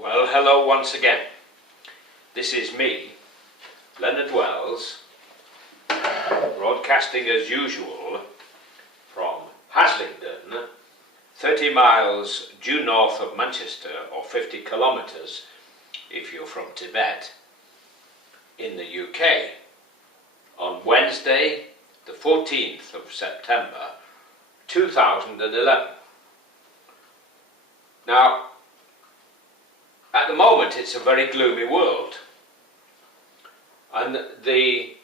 Well, hello once again. This is me, Leonard, broadcasting as usual from HASLINGDEN, 30 miles due north of Manchester, or 50 kilometres if you're from Tibet, in the UK, on Wednesday, the 14th of September 2011. Now, at the moment it's a very gloomy world, and the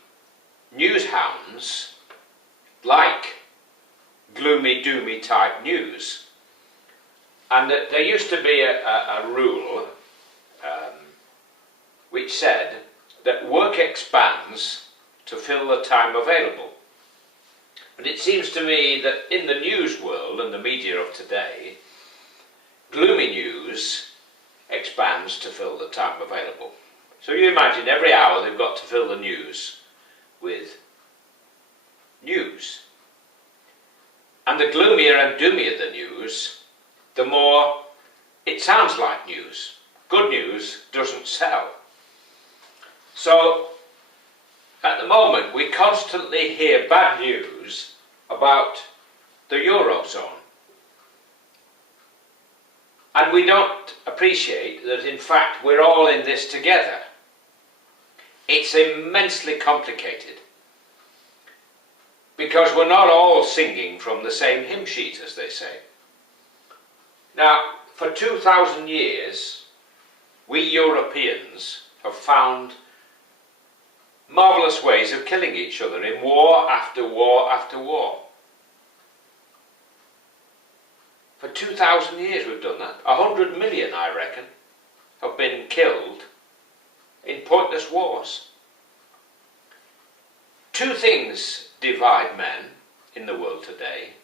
news hounds like gloomy doomy type news, and there used to be a rule which said that work expands to fill the time available. And it seems to me that in the news world and the media of today, gloomy news expands to fill the time available. So you imagine every hour they've got to fill the news with news. And the gloomier and doomier the news, the more it sounds like news. Good news doesn't sell. So at the moment we constantly hear bad news about the Eurozone. And we don't appreciate that in fact we're all in this together. It's immensely complicated, because we're not all singing from the same hymn sheet, as they say. Now, for 2,000 years, we Europeans have found marvellous ways of killing each other in war after war after war. For 2,000 years we've done that. 100 million, I reckon, have been killed in pointless wars. Two things divide men in the world today,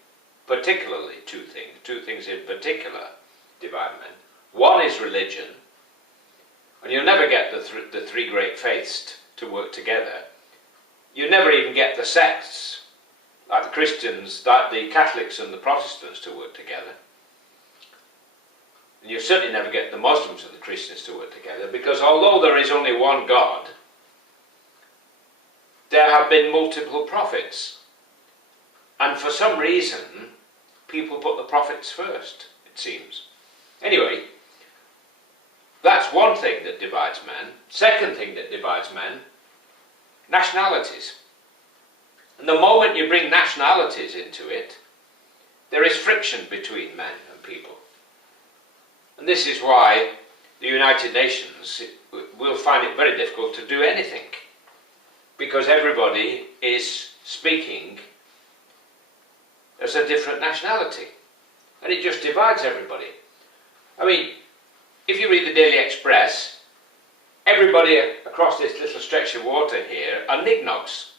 particularly two things in particular divide men. One is religion, and you'll never get the three great faiths to work together. You never even get the sects, like the Christians, like the Catholics and the Protestants, to work together. And you certainly never get the Muslims and the Christians to work together, because although there is only one God, there have been multiple prophets. And for some reason, people put the prophets first, it seems. Anyway, that's one thing that divides men. Second thing that divides men, nationalities. And the moment you bring nationalities into it, there is friction between men and people. And this is why the United Nations will find it very difficult to do anything, because everybody is speaking as a different nationality, and it just divides everybody. I mean, if you read the Daily Express, everybody across this little stretch of water here are nignogs.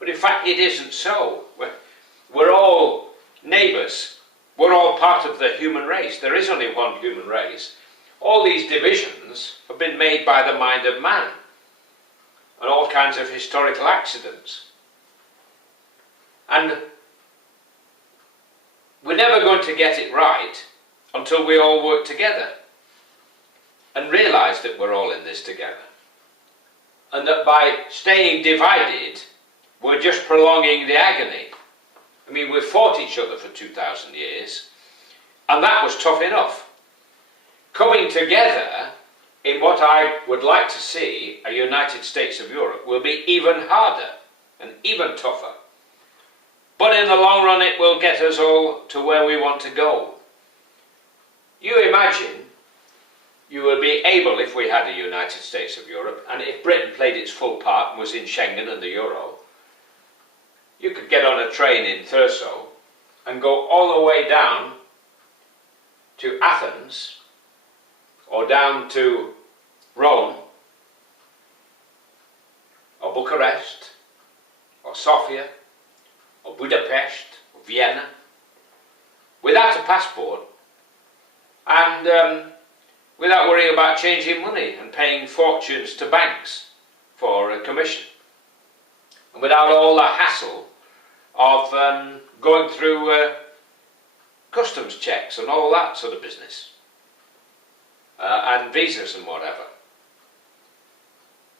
But in fact it isn't so. We're all neighbours. We're all part of the human race. There is only one human race. All these divisions have been made by the mind of man, and all kinds of historical accidents. And we're never going to get it right until we all work together and realise that we're all in this together, and that by staying divided we're just prolonging the agony. I mean, we've fought each other for 2,000 years, and that was tough enough. Coming together in what I would like to see a United States of Europe will be even harder and even tougher. But in the long run it will get us all to where we want to go. You imagine you would be able, if we had a United States of Europe, and if Britain played its full part and was in Schengen and the Euro, you could get on a train in Thurso and go all the way down to Athens, or down to Rome, or Bucharest, or Sofia, or Budapest, or Vienna, without a passport, and without worrying about changing money and paying fortunes to banks for a commission, and without all the hassle of going through customs checks and all that sort of business. and visas and whatever.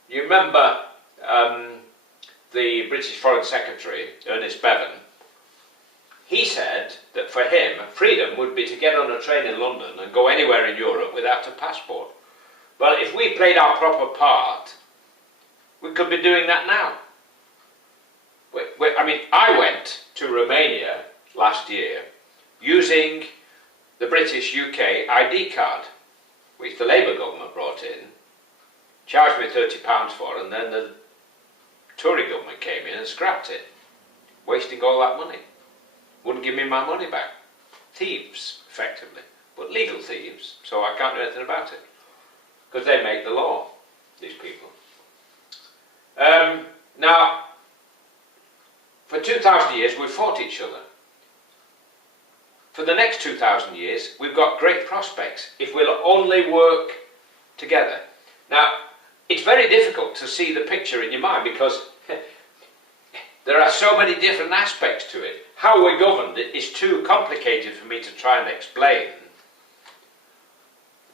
You remember the British Foreign Secretary, Ernest Bevin, he said that for him, freedom would be to get on a train in London and go anywhere in Europe without a passport. Well, if we played our proper part, we could be doing that now. I mean, I went to Romania last year using the British UK ID card, which the Labour government brought in, charged me £30 for, and then the Tory government came in and scrapped it, wasting all that money. Wouldn't give me my money back. Thieves, effectively, but legal thieves, so I can't do anything about it, because they make the law, these people. Now, for 2,000 years we've fought each other. For the next 2,000 years we've got great prospects if we'll only work together. Now, it's very difficult to see the picture in your mind because there are so many different aspects to it. How we're governed is too complicated for me to try and explain.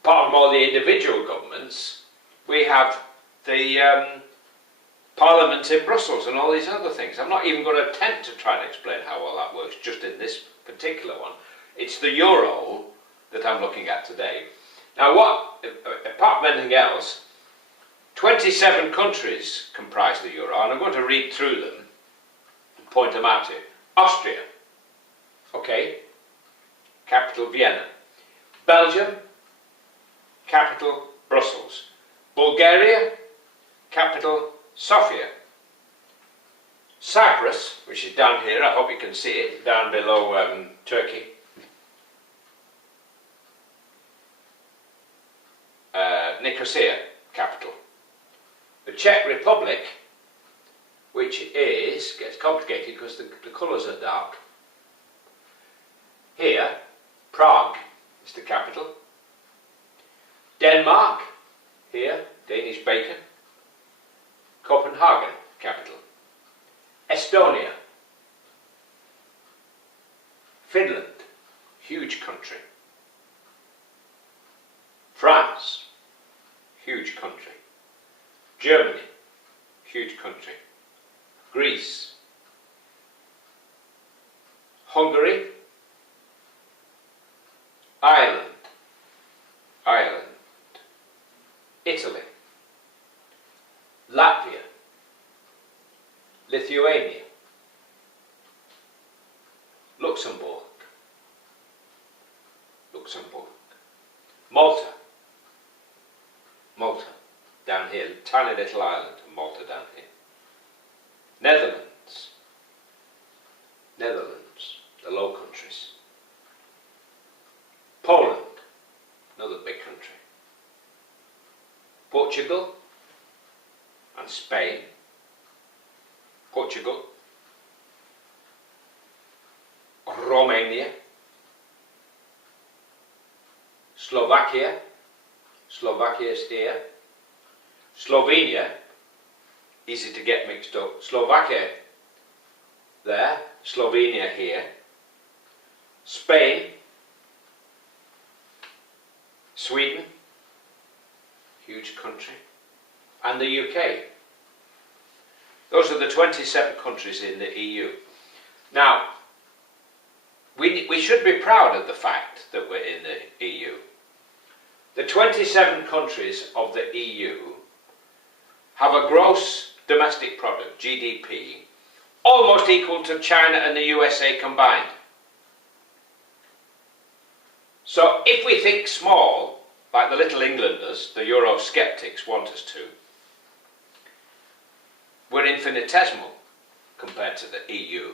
Apart from all the individual governments, we have the Parliament in Brussels and all these other things. I'm not even going to attempt to try and explain how all that works just in this particular one. It's the euro that I'm looking at today. Now, apart from anything else, 27 countries comprise the euro, and I'm going to read through them and point them out to you. Austria, okay, capital Vienna. Belgium, capital Brussels. Bulgaria, capital Sofia. Cyprus, which is down here, I hope you can see it, down below Turkey. Nicosia, capital. The Czech Republic, which gets complicated because the colours are dark. Here, Prague is the capital. Denmark, here, Danish bacon. Copenhagen, capital. Estonia. Finland, huge country. France, huge country. Germany, huge country. Greece. Hungary. Ireland. Italy. Latvia. Lithuania. Luxembourg. Malta. Down here, tiny little island, Malta down here. Netherlands, the Low Countries. Poland, another big country. Portugal and Spain. Portugal. Romania. Slovakia is here. Slovenia, easy to get mixed up. Slovakia there, Slovenia here. Spain, Sweden, huge country, and the UK. Those are the 27 countries in the EU. Now, we should be proud of the fact that we're in the EU. The 27 countries of the EU have a gross domestic product, GDP, almost equal to China and the USA combined. So if we think small, like the little Englanders, the Eurosceptics want us to, we're infinitesimal compared to the EU.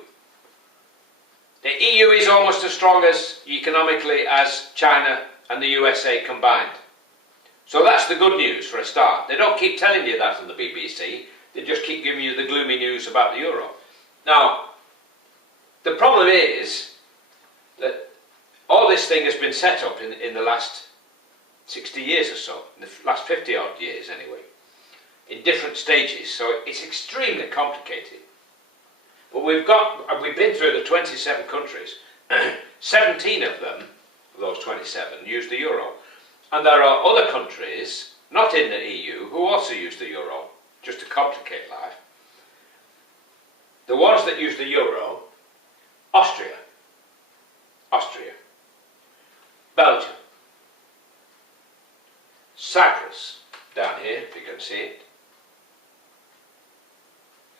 The EU is almost as strong as economically as China and the USA combined. So that's the good news for a start. They don't keep telling you that on the BBC, they just keep giving you the gloomy news about the euro. Now, the problem is that all this thing has been set up in the last 60 years or so, in the last 50 odd years anyway, in different stages, so it's extremely complicated. But we've been through the 27 countries, 17 of them, of those 27, use the euro. And there are other countries, not in the EU, who also use the euro, just to complicate life. The ones that use the euro: Austria, Belgium, Cyprus, down here if you can see it,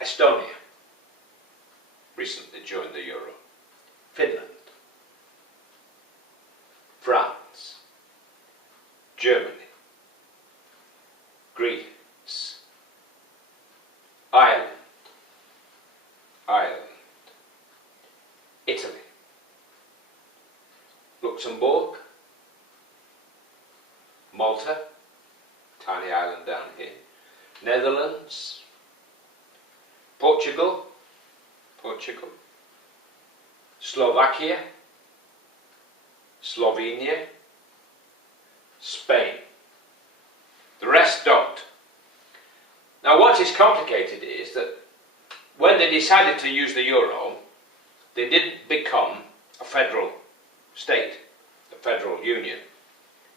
Estonia, recently joined the euro, Finland, France, Germany, Greece, Ireland, Italy, Luxembourg, Malta, tiny island down here, Netherlands, Portugal, Slovakia, Slovenia, Spain. The rest don't. Now what is complicated is that when they decided to use the euro, they didn't become a federal state, a federal union,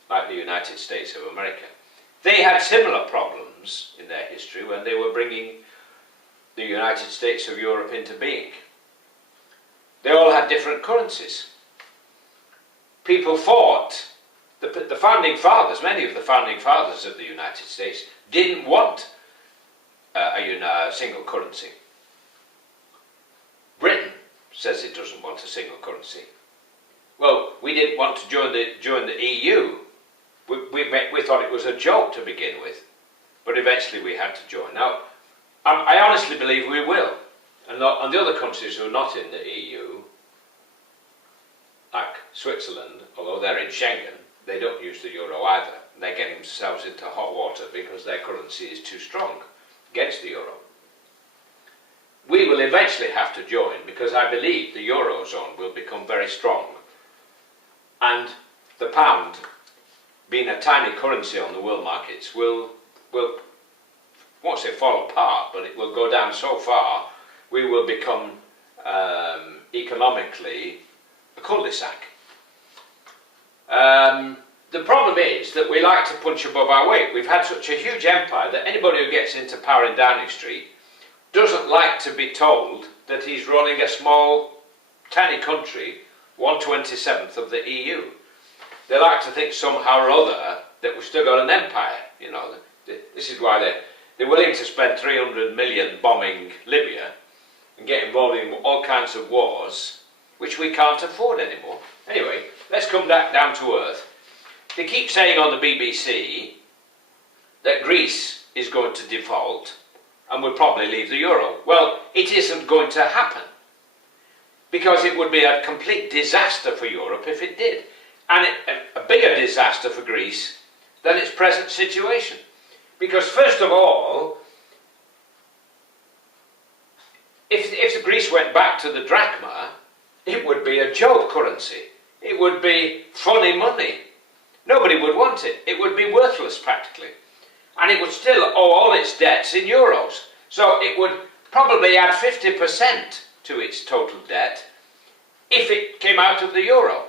like the United States of America. They had similar problems in their history when they were bringing the United States of Europe into being. They all had different currencies. People thought, the founding fathers, many of the founding fathers of the United States, didn't want a single currency. Britain says it doesn't want a single currency. Well, we didn't want to join the EU. We thought it was a joke to begin with, but eventually we had to join. Now, I honestly believe we will. And the other countries who are not in the EU, like Switzerland, although they're in Schengen, they don't use the euro either. They're getting themselves into hot water because their currency is too strong against the euro. We will eventually have to join because I believe the EUROZONE will become very strong. And the pound, being a tiny currency on the world markets, will I won't say fall apart, but it will go down so far, we will become economically a cul-de-sac. The problem is that we like to punch above our weight. We've had such a huge empire that anybody who gets into power in Downing Street doesn't like to be told that he's running a small, tiny country, 1/27th of the EU. They like to think somehow or other that we've still got an empire. You know, this is why they're willing to spend 300 million bombing Libya and get involved in all kinds of wars, which we can't afford anymore. Anyway, let's come back down to earth. They keep saying on the BBC that Greece is going to default and will probably leave the euro. Well, it isn't going to happen, because it would be a complete disaster for Europe if it did, and a bigger disaster for Greece than its present situation. Because first of all, if Greece went back to the drachma, it would be a joke currency. It would be funny money. Nobody would want it. It would be worthless practically. And it would still owe all its debts in euros. So it would probably add 50% to its total debt if it came out of the euro.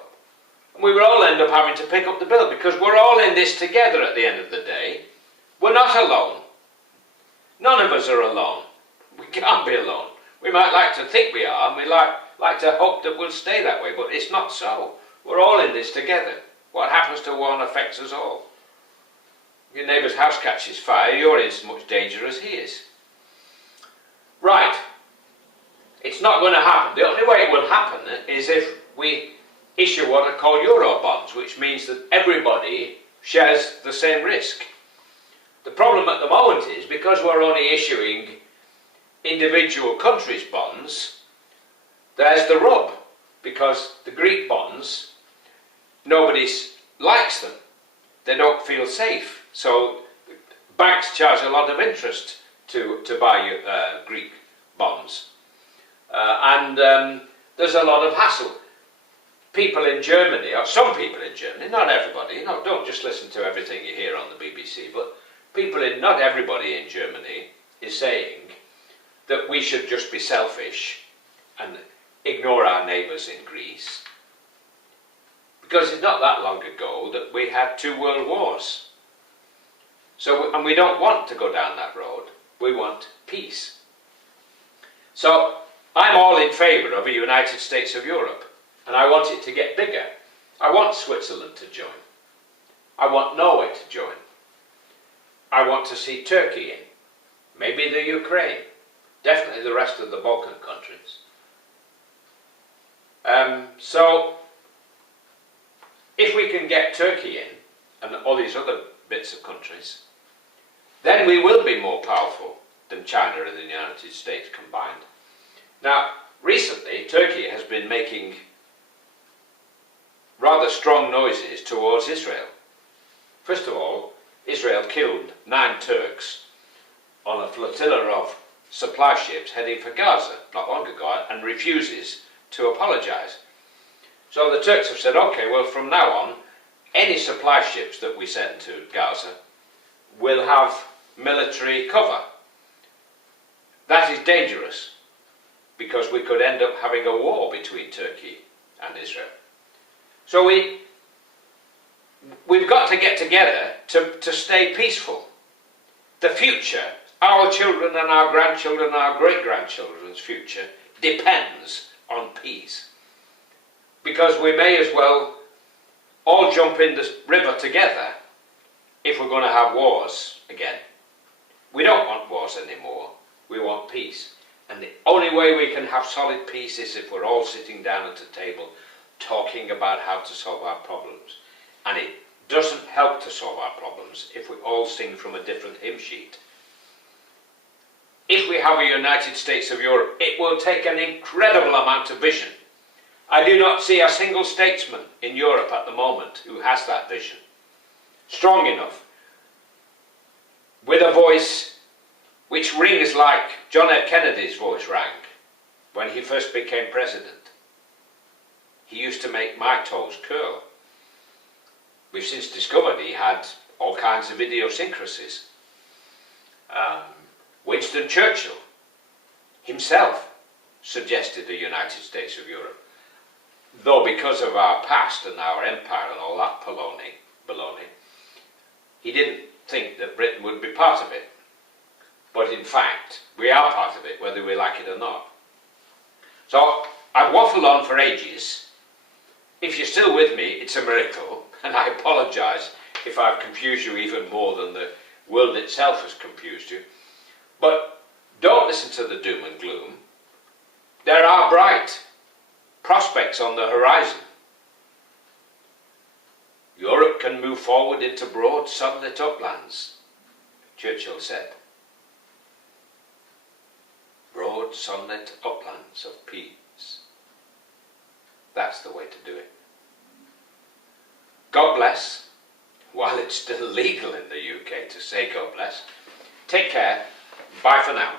And we would all end up having to pick up the bill, because we're all in this together at the end of the day. We're not alone. None of us are alone. We can't be alone. We might like to think we are, and we like to hope that we'll stay that way, but it's not so. We're all in this together. What happens to one affects us all. If your neighbour's house catches fire, you're in as much danger as he is. Right. It's not going to happen. The only way it will happen is if we issue what are called euro bonds, which means that everybody shares the same risk. The problem at the moment is, because we're only issuing individual countries' bonds, there's the rub, because the Greek bonds, nobody likes them. They don't feel safe. So banks charge a lot of interest to buy Greek bonds. And there's a lot of hassle. People in Germany, or some people in Germany, not everybody, don't just listen to everything you hear on the BBC, but not everybody in Germany is saying that we should just be selfish and ignore our neighbours in Greece. Because it's not that long ago that we had 2 world wars. So, and we don't want to go down that road. We want peace. So, I'm all in favour of a United States of Europe, and I want it to get bigger. I want Switzerland to join. I want Norway to join. I want to see Turkey in. Maybe the Ukraine. Definitely the rest of the Balkan countries. So, if we can get Turkey in, and all these other bits of countries, then we will be more powerful than China and the United States combined. Now, recently, Turkey has been making rather strong noises towards Israel. First of all, Israel killed 9 Turks on a flotilla of supply ships heading for Gaza not long ago, and refuses to apologise. So the Turks have said, okay, well, from now on, any supply ships that we send to Gaza will have military cover. That is dangerous, because we could end up having a war between Turkey and Israel. So we've got to get together to stay peaceful. The future, our children and our grandchildren and our great-grandchildren's future, depends on peace. Because we may as well all jump in the river together if we're going to have wars again. We don't want wars anymore. We want peace. And the only way we can have solid peace is if we're all sitting down at a table talking about how to solve our problems. And it doesn't help to solve our problems if we all sing from a different hymn sheet. If we have a United States of Europe, it will take an incredible amount of vision. I do not see a single statesman in Europe at the moment who has that vision. Strong enough, with a voice which rings like John F. Kennedy's voice rang when he first became president. He used to make my toes curl. We've since discovered he had all kinds of idiosyncrasies. Winston Churchill himself suggested the United States of Europe. Though because of our past and our empire and all that baloney, he didn't think that Britain would be part of it. But in fact, we are part of it, whether we like it or not. So, I've waffled on for ages. If you're still with me, it's a miracle, and I apologise if I've confused you even more than the world itself has confused you. But don't listen to the doom and gloom. There are bright prospects on the horizon. Europe can move forward into broad, sunlit uplands, Churchill said. Broad, sunlit uplands of peace. That's the way to do it. God bless, while it's still legal in the UK to say God bless. Take care. Bye for now.